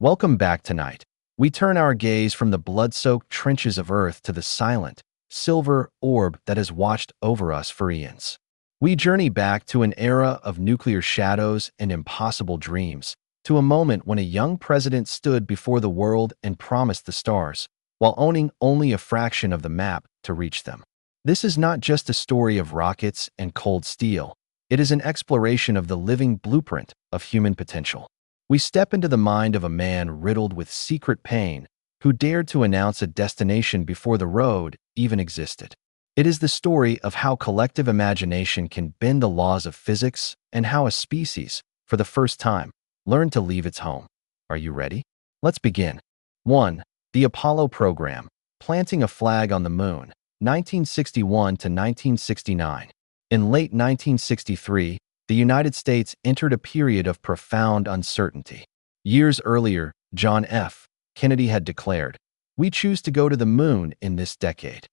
Welcome back tonight. We turn our gaze from the blood-soaked trenches of Earth to the silent, silver orb that has watched over us for eons. We journey back to an era of nuclear shadows and impossible dreams, to a moment when a young president stood before the world and promised the stars, while owning only a fraction of the map to reach them. This is not just a story of rockets and cold steel. It is an exploration of the living blueprint of human potential. We step into the mind of a man riddled with secret pain who dared to announce a destination before the road even existed. It is the story of how collective imagination can bend the laws of physics and how a species, for the first time, learned to leave its home. Are you ready? Let's begin. 1. The Apollo Program, planting a flag on the moon, 1961 to 1969. In late 1963, the United States entered a period of profound uncertainty. Years earlier, John F. Kennedy had declared, "We choose to go to the moon in this decade."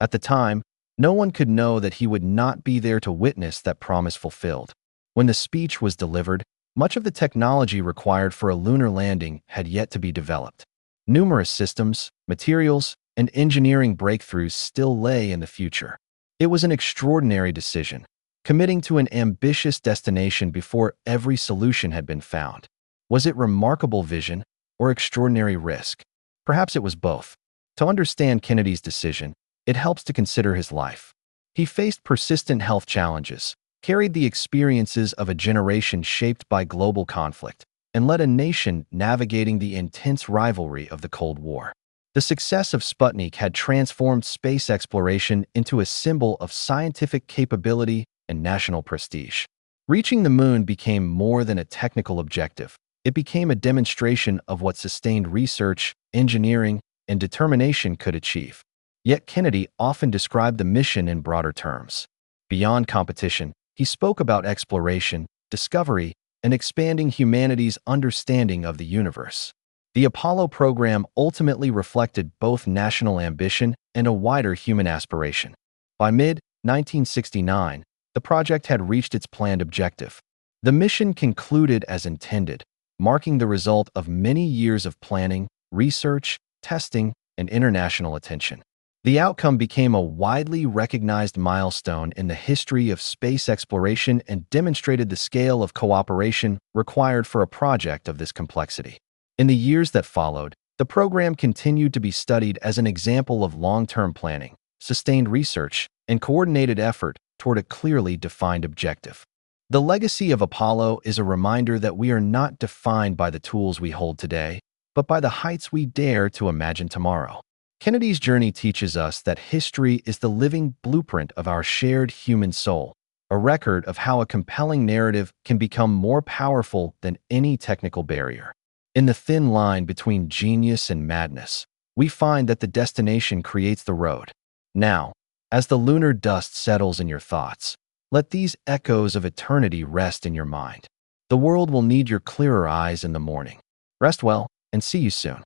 At the time, no one could know that he would not be there to witness that promise fulfilled. When the speech was delivered, much of the technology required for a lunar landing had yet to be developed. Numerous systems, materials, and engineering breakthroughs still lay in the future. It was an extraordinary decision, committing to an ambitious destination before every solution had been found. Was it remarkable vision or extraordinary risk? Perhaps it was both. To understand Kennedy's decision, it helps to consider his life. He faced persistent health challenges, carried the experiences of a generation shaped by global conflict, and led a nation navigating the intense rivalry of the Cold War. The success of Sputnik had transformed space exploration into a symbol of scientific capability and national prestige. Reaching the moon became more than a technical objective. It became a demonstration of what sustained research, engineering, and determination could achieve. Yet Kennedy often described the mission in broader terms. Beyond competition, he spoke about exploration, discovery, and expanding humanity's understanding of the universe. The Apollo program ultimately reflected both national ambition and a wider human aspiration. By mid-1969, the project had reached its planned objective. The mission concluded as intended, marking the result of many years of planning, research, testing, and international attention. The outcome became a widely recognized milestone in the history of space exploration and demonstrated the scale of cooperation required for a project of this complexity. In the years that followed, the program continued to be studied as an example of long-term planning, sustained research, and coordinated effort toward a clearly defined objective. The legacy of Apollo is a reminder that we are not defined by the tools we hold today, but by the heights we dare to imagine tomorrow. Kennedy's journey teaches us that history is the living blueprint of our shared human soul, a record of how a compelling narrative can become more powerful than any technical barrier. In the thin line between genius and madness, we find that the destination creates the road. Now, as the lunar dust settles in your thoughts, let these echoes of eternity rest in your mind. The world will need your clearer eyes in the morning. Rest well, and see you soon.